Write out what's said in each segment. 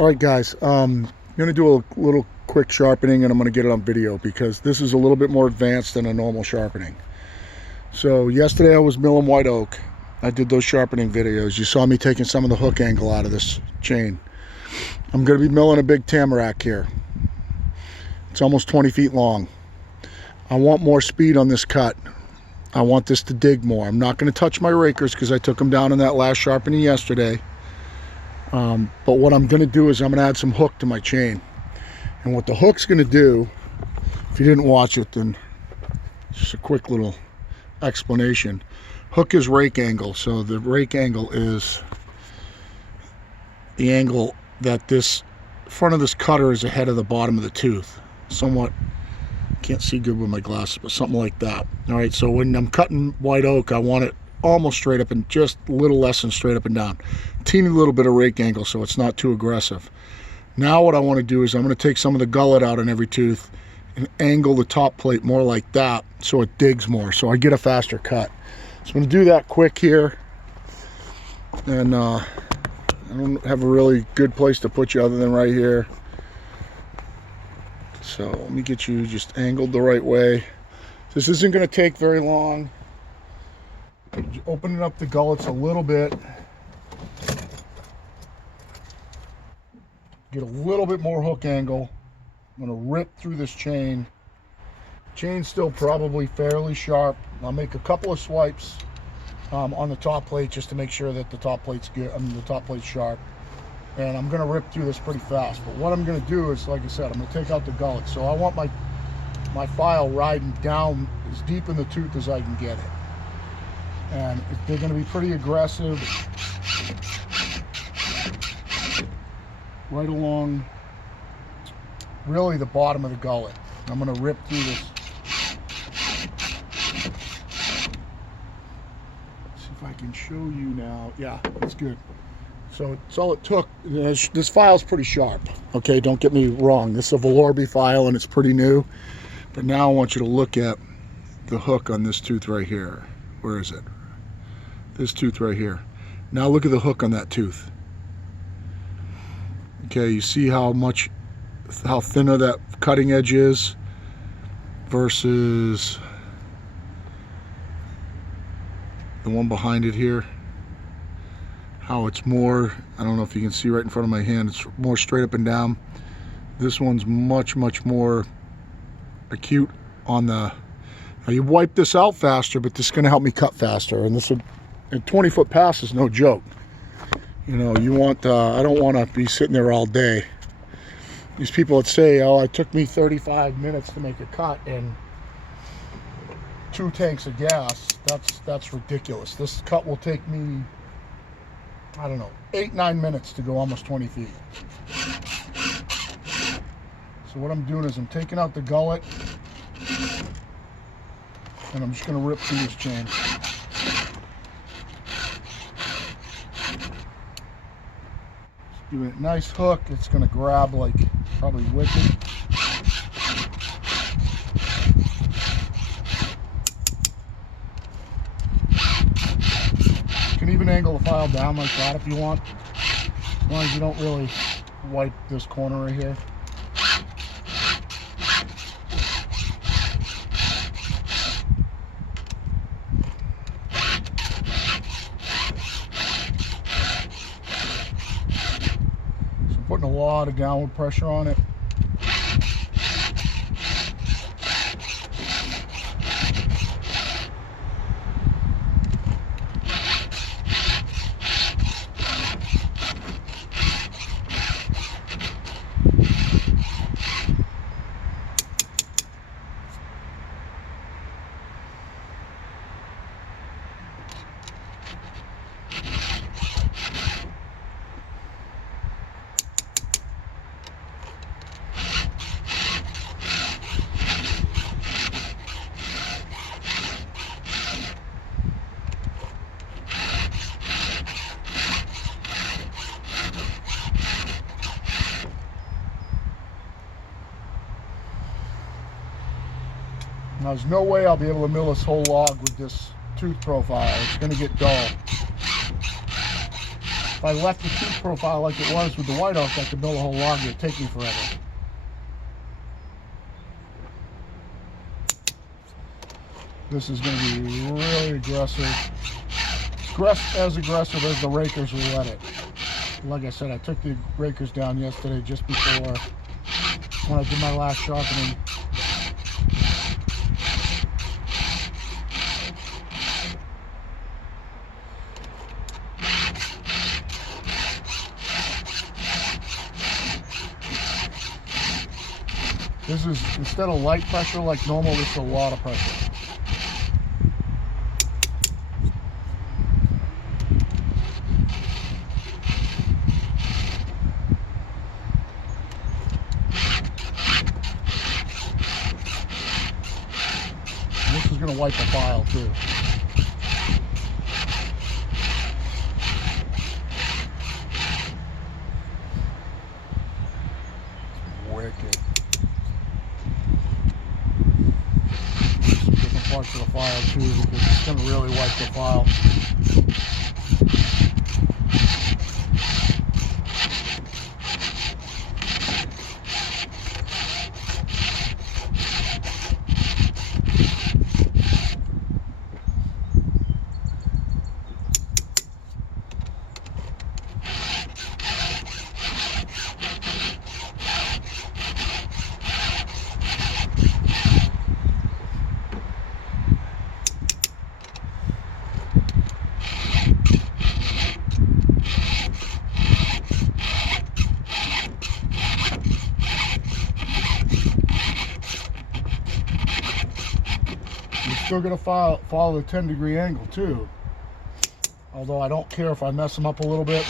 All right, guys, I'm going to do a little quick sharpening, and I'm going to get it on video because this is a little bit more advanced than a normal sharpening. So yesterday I was milling white oak. I did those sharpening videos. You saw me taking some of the hook angle out of this chain. I'm going to be milling a big tamarack here. It's almost 20 feet long. I want more speed on this cut. I want this to dig more. I'm not going to touch my rakers because I took them down in that last sharpening yesterday. But what I'm going to do is I'm going to add some hook to my chain. And what the hook's going to do, if you didn't watch it, then just a quick little explanation. Hook is rake angle. So the rake angle is the angle that this front of this cutter is ahead of the bottom of the tooth. Somewhat, can't see good with my glasses, but something like that. All right, so when I'm cutting white oak, I want it almost straight up and just a little less than straight up and down. Teeny little bit of rake angle so it's not too aggressive. Now what I want to do is I'm going to take some of the gullet out on every tooth and angle the top plate more like that so it digs more, so I get a faster cut. So I'm going to do that quick here. And I don't have a really good place to put you other than right here. So let me get you just angled the right way. This isn't going to take very long. Opening up the gullets a little bit. Get a little bit more hook angle. I'm going to rip through this chain. Chain's still probably fairly sharp. I'll make a couple of swipes on the top plate just to make sure that the top plate's good. The top plate's sharp. And I'm going to rip through this pretty fast. But what I'm going to do is, like I said, I'm going to take out the gullet. So I want my file riding down as deep in the tooth as I can get it. And they're going to be pretty aggressive right along really the bottom of the gullet. I'm going to rip through this. Let's see if I can show you now. Yeah, that's good. So it's all it took. This file's pretty sharp. Okay, don't get me wrong. This is a Velour file and it's pretty new. But now I want you to look at the hook on this tooth right here. Where is it? This tooth right here. Now look at the hook on that tooth. Okay, you see how thinner that cutting edge is versus the one behind it here. How it's more, I don't know if you can see right in front of my hand, it's more straight up and down. This one's much more acute on the, now you wipe this out faster, but this is going to help me cut faster. And this would, a 20-foot pass is no joke. You know, you want, I don't want to be sitting there all day. These people that say, oh, it took me 35 minutes to make a cut and 2 tanks of gas, that's ridiculous. This cut will take me, I don't know, 8-9 minutes to go almost 20 feet. So what I'm doing is I'm taking out the gullet and I'm just going to rip through this chain. Doing a nice hook, it's going to grab like probably wicked. You can even angle the file down like that if you want, as long as you don't really wipe this corner right here. Putting a lot of downward pressure on it. Now, there's no way I'll be able to mill this whole log with this tooth profile. It's going to get dull. If I left the tooth profile like it was with the white oak, I could mill a whole log. It'd take me forever. This is going to be really aggressive. As aggressive as the rakers will let it. Like I said, I took the rakers down yesterday just before when I did my last sharpening. This is, instead of light pressure like normal, this is a lot of pressure. And this is going to wipe the file too. Wicked. Parts of the file too, because it's going to really wipe the file. Still going to follow the 10-degree angle too, although I don't care if I mess them up a little bit.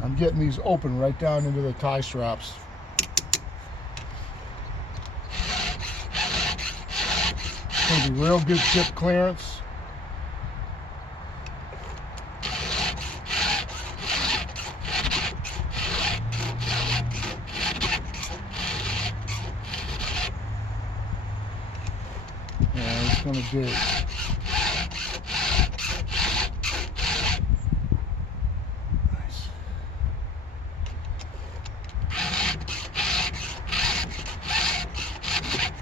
I'm getting these open right down into the tie straps. It's going to be real good tip clearance. Yeah, it's gonna dig. Nice.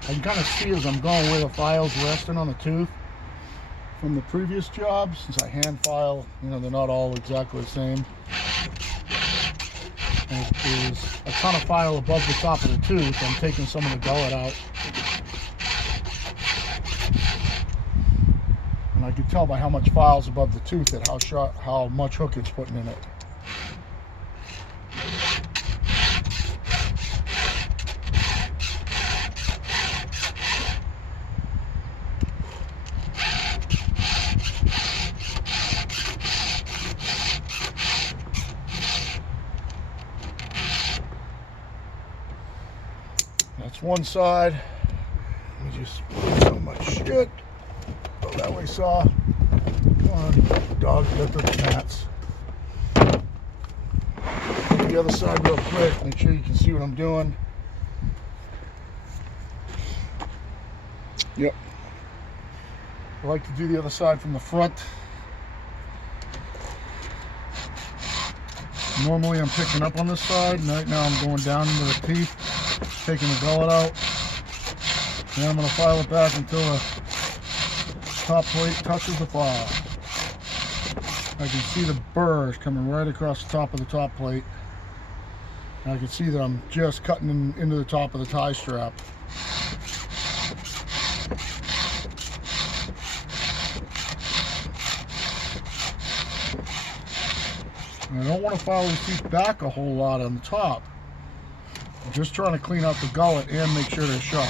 I can kind of see as I'm going where the file's resting on the tooth from the previous job. Since I hand file, you know, they're not all exactly the same. And there's a ton of file above the top of the tooth. I'm taking some of the gullet out. And I can tell by how much file's above the tooth that how much hook it's putting in it. That's one side. Let me just put so much shit. Go that way, saw. Come on, dog, get the mats. The other side real quick. Make sure you can see what I'm doing. Yep. I like to do the other side from the front. Normally I'm picking up on this side, and right now I'm going down into the teeth, taking the gullet out. And I'm going to file it back until the top plate touches the file. I can see the burrs coming right across the top of the top plate. And I can see that I'm just cutting into the top of the tie strap. And I don't want to file these teeth back a whole lot on the top. I'm just trying to clean out the gullet and make sure they're sharp.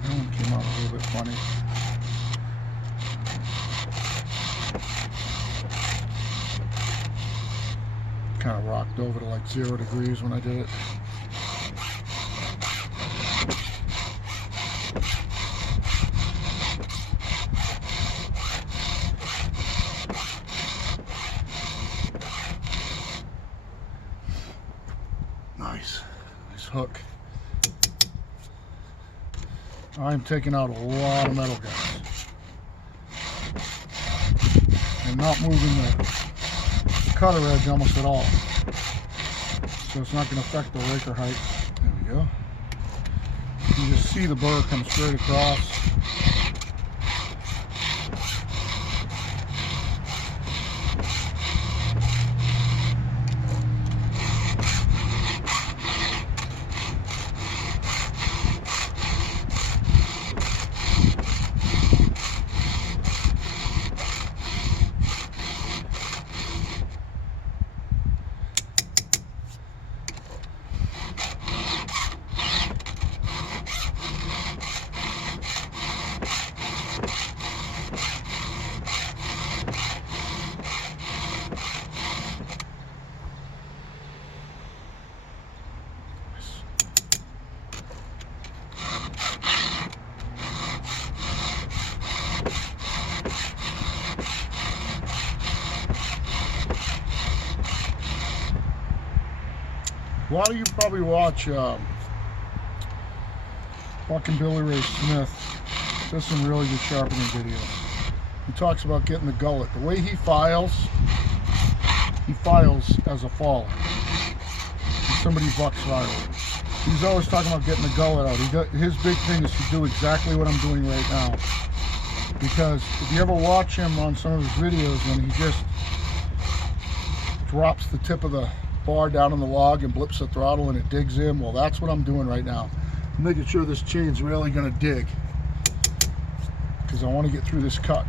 That one came out a little bit funny. Kind of rocked over to like 0 degrees when I did it. hook. I'm taking out a lot of metal, guys. And not moving the cutter edge almost at all. So it's not going to affect the raker height. There we go. You just see the burr come straight across. A lot of you probably watch fucking Billy Ray Smith. Does some really good sharpening videos. He talks about getting the gullet. The way he files as a faller. Somebody bucks file. He's always talking about getting the gullet out. His big thing is to do exactly what I'm doing right now. Because if you ever watch him on some of his videos when he just drops the tip of the bar down on the log and blips the throttle and it digs in, well, that's what I'm doing right now. I'm making sure this chain's really going to dig because I want to get through this cut.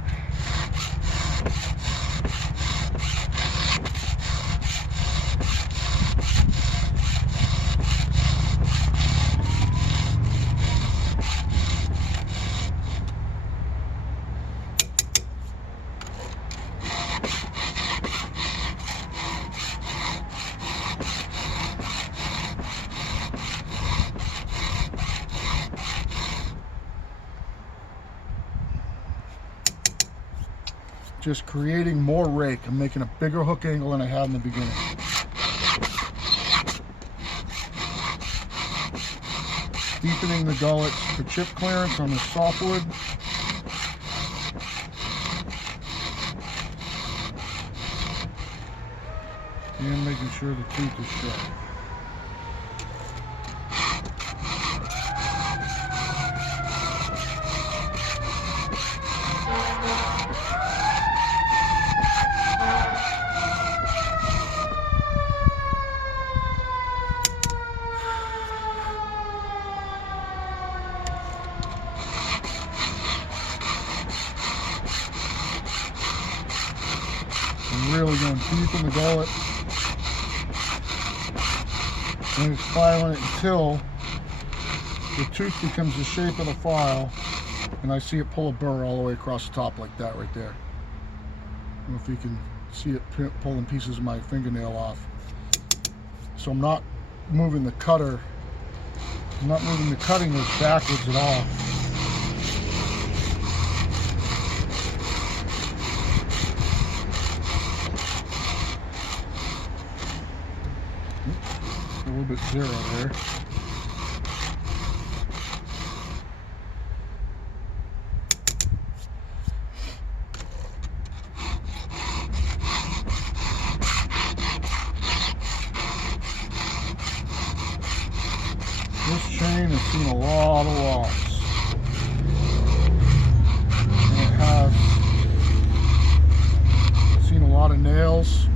Just creating more rake. I'm making a bigger hook angle than I had in the beginning. Deepening the gullet for chip clearance on the softwood. And making sure the tooth is sharp. I'm really going deep in the gullet, and it's filing it until the tooth becomes the shape of the file, and I see it pull a burr all the way across the top like that right there. I don't know if you can see it pulling pieces of my fingernail off. So I'm not moving the cutter, I'm not moving the cutting edge backwards at all. A little bit zero there. This chain has seen a lot of loss. And it has seen a lot of nails.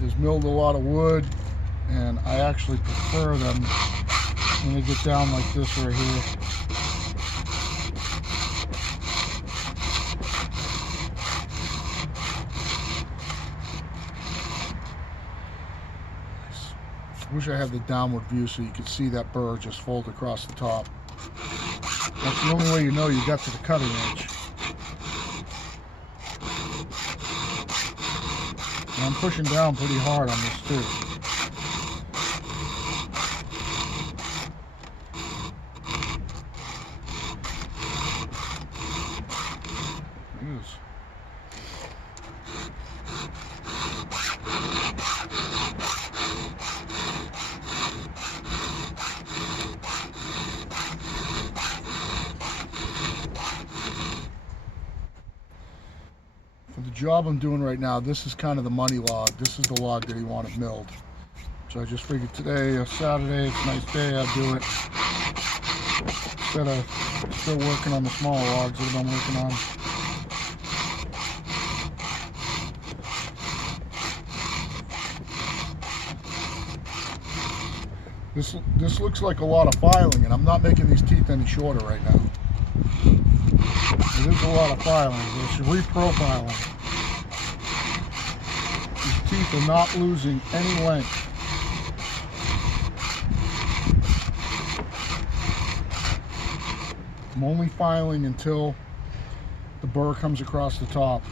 There's milled a lot of wood, and I actually prefer them when they get down like this right here. I wish I had the downward view so you could see that burr just fold across the top. That's the only way you know you got to the cutting edge. And I'm pushing down pretty hard on this too. It is. the job I'm doing right now, this is kind of the money log. This is the log that he wanted milled. So I just figured today, Saturday, it's a nice day, I'll do it. Instead of still working on the small logs that I'm working on. This looks like a lot of filing, and I'm not making these teeth any shorter right now. It is a lot of filing. It's reprofiling. These teeth are not losing any length. I'm only filing until the burr comes across the top.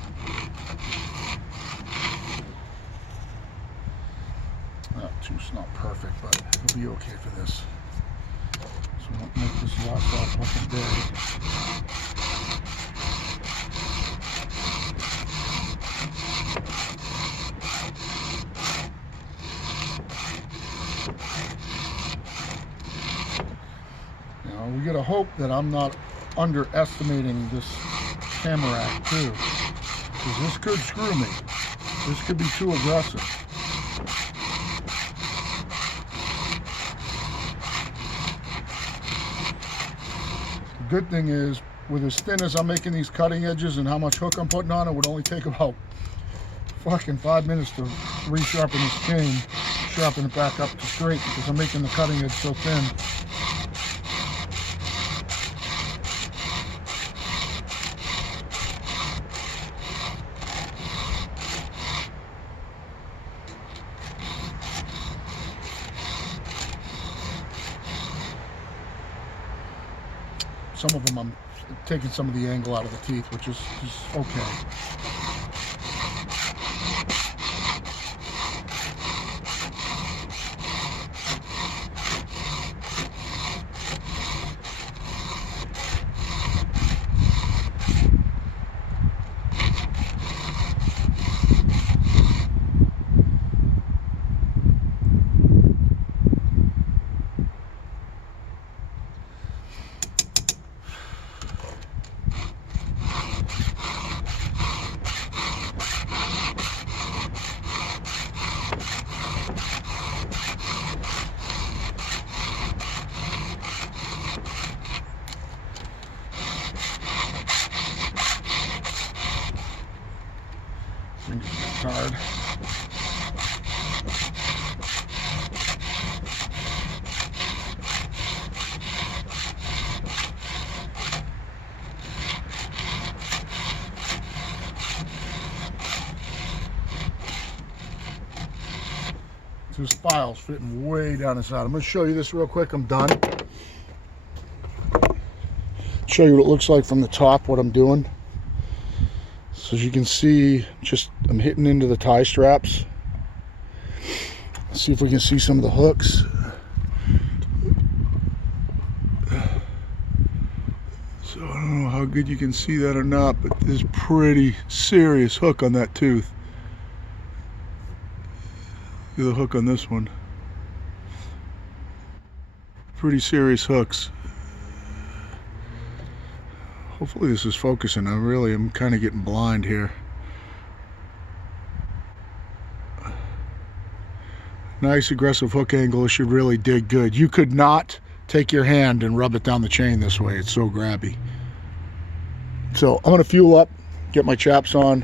It's not perfect, but it'll be okay for this. So I won't make this last off fucking day. Now we gotta hope that I'm not underestimating this tamarack too, because this could screw me. This could be too aggressive. Good thing is, with as thin as I'm making these cutting edges and how much hook I'm putting on, it would only take about fucking 5 minutes to resharpen this chain, sharpen it back up to straight, because I'm making the cutting edge so thin. Some of them I'm taking some of the angle out of the teeth, which is okay. Hard. This file's fitting way down inside. I'm going to show you this real quick. I'm done. Show you what it looks like from the top, what I'm doing. So as you can see, I'm hitting into the tie straps. Let's see if we can see some of the hooks. So I don't know how good you can see that or not, but there's pretty serious hook on that tooth. Look at the hook on this one. Pretty serious hooks. Hopefully this is focusing. I'm kind of getting blind here. Nice aggressive hook angle. It should really dig good. You could not take your hand and rub it down the chain this way. It's so grabby. So I'm going to fuel up, get my chaps on,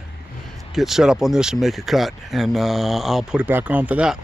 get set up on this and make a cut. And I'll put it back on for that.